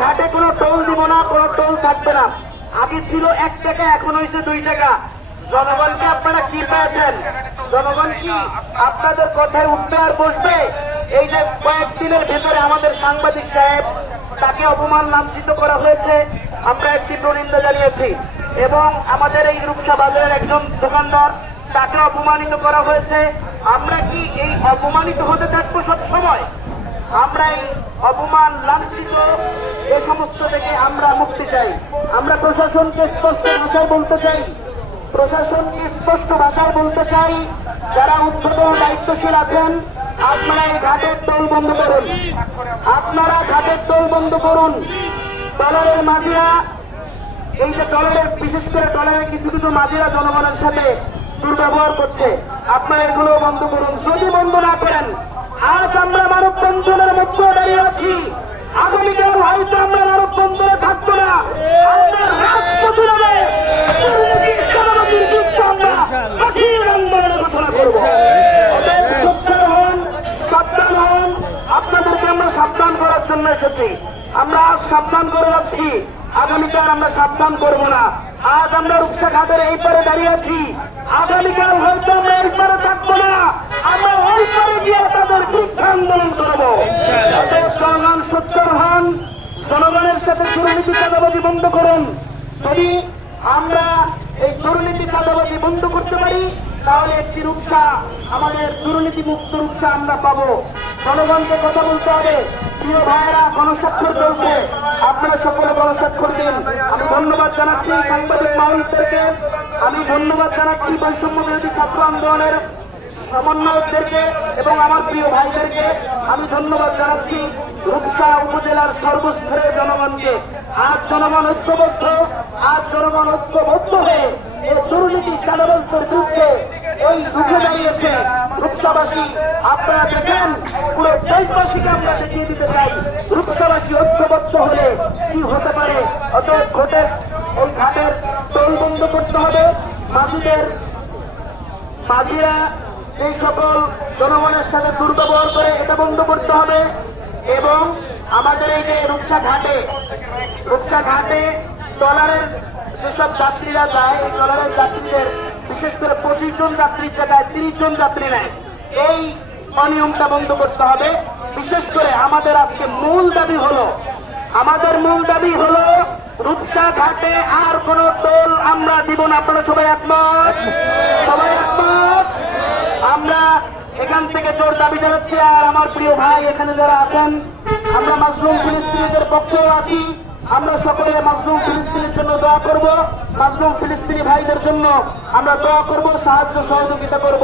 ঘাটে কোনো টোল দিব না, কোনো টোল থাকবে না। আগে ছিল 1 টাকা, এখন হয়েছে 2 টাকা। জনগণকে আপনারা কি পেয়েছেন? জনগণ কি আপনাদের কথায় উঠবে আর বসবে? এই যে কয়েকদিনের ভেতরে আমাদের সাংবাদিক সাহেব, তাকে অপমান লাঞ্ছিত করা হয়েছে, আমরা একটি প্রনিন্দা জানিয়েছি। এবং আমাদের এই রূপসা বাজারের একজন দোকানদার, তাকে অপমানিত করা হয়েছে। আমরা কি এই অপমানিত হতে থাকবো সব সময়? আমরা এই অপমান লাঞ্ছিত এ সমস্ত থেকে আমরা মুক্তি চাই। আমরা প্রশাসনকে স্পষ্ট ভাষায় বলতে চাই, যারা উদ্বোধন দায়িত্বশীল আছেন, আপনারা এই ঘাটের টোল বন্ধ করুন। ট্রলারের মাঝিরা, এই যে ট্রলারের, বিশেষ করে ট্রলারের কিছু কিছু মাঝিরা জনগণের সাথে দুর্ব্যবহার করছে, আপনারা এগুলো বন্ধ করুন। যদি বন্ধ না করেন, আজ আমরা মানববন্ধনের মধ্যে দাঁড়িয়ে আছি, আগামীকাল হয়তো আমরা মানববন্ধনে থাকবো না। আমাদের রাজপথে নামে দুর্নীতির চাঁদাবাজির যুদ্ধ আমরা কঠিন আন্দোলনের ঘোষণা করবো। সাবধান হন, আপনাদেরকে আমরা সাবধান করার জন্য এসেছি। আমরা আজ সাবধান করে যাচ্ছি, আগামীকাল আমরা সাবধান করব না। আজ আমরা রূপসা ঘাটের এই পারে দাঁড়িয়ে আছি, আগামীকাল হয়তো আমরা এই পারে থাকবো না, আমরা ওই পারে গিয়ে তাদের বিরুদ্ধে আন্দোলন করবো। জনগণ সোচ্চার হন, জনগণের সাথে দুর্নীতি চাঁদাবাজি বন্ধ করুন। যদি আমরা এই দুর্নীতি চাঁদাবাজি বন্ধ করতে পারি, তাহলে একটি রূপসা, আমাদের দুর্নীতি মুক্ত রূপসা আমরা পাবো। জনগণকে কথা বলতে হবে। প্রিয় ভাইয়েরা, গণস্বাক্ষর চলছে, আপনারা সকলে গণস্বাক্ষর দিন। আমি ধন্যবাদ জানাচ্ছি সাংবাদিক মাহরুফদেরকে, আমি ধন্যবাদ জানাচ্ছি বৈষম্য বিরোধী ছাত্র আন্দোলনের সমন্বয়কদেরকে এবং আমার প্রিয় ভাইদেরকে। আমি ধন্যবাদ জানাচ্ছি রূপসা উপজেলার সর্বস্তরের জনগণকে। আজ জনগণ ঐক্যবদ্ধ হয়ে এই দুর্নীতি চাঁদাবাজদের বিরুদ্ধে এই রুখে দাঁড়িয়েছে। রূপসাবাসী, আপনারা দেখেন, পুরো দেশবাসীকে আমরা দেখিয়ে দিতে চাই রূপসাবাসী ঐক্যবদ্ধ হলে কি হতে পারে। অতএব ওই ঘাটের টোল বন্ধ করতে হবে। মাঝিরা এই সকল জনগণের সাথে দুর্ব্যবহার করে, এটা বন্ধ করতে হবে। এবং আমাদের এই যে রূপসা ঘাটে ট্রলারের যেসব যাত্রীরা যায়, এই ট্রলারের যাত্রীদের বিশেষ করে 25 জন যাত্রীর জায়গায় 30 জন যাত্রী নেয়, এই অনিয়মটা বন্ধ করতে হবে। বিশেষ করে আমাদের আজকে মূল দাবি হলো রূপসা ঘাটে আর কোন টোল আমরা দিব না। আপনারা সবাই একমত? আমরা এখান থেকে জোর দাবি জানাচ্ছি। আর আমার প্রিয় ভাই এখানে যারা আছেন, আমরা মাজলুম ফিলিস্তিনিদের পক্ষেও আছি। আমরা সকলে মাজলুম ফিলিস্তিনির জন্য দোয়া করব, মাজলুম ফিলিস্তিনি ভাইদের জন্য আমরা দোয়া করব, সাহায্য সহযোগিতা করব।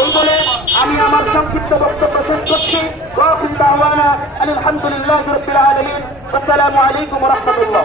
এই বলে আমি আমার সংক্ষিপ্ত বক্তব্য শেষ করছি। ওয়া আখিরু দাওয়ানা আলহামদুলিল্লাহি রাব্বিল আলামিন। আসসালামু আলাইকুম ওয়া রাহমাতুল্লাহ।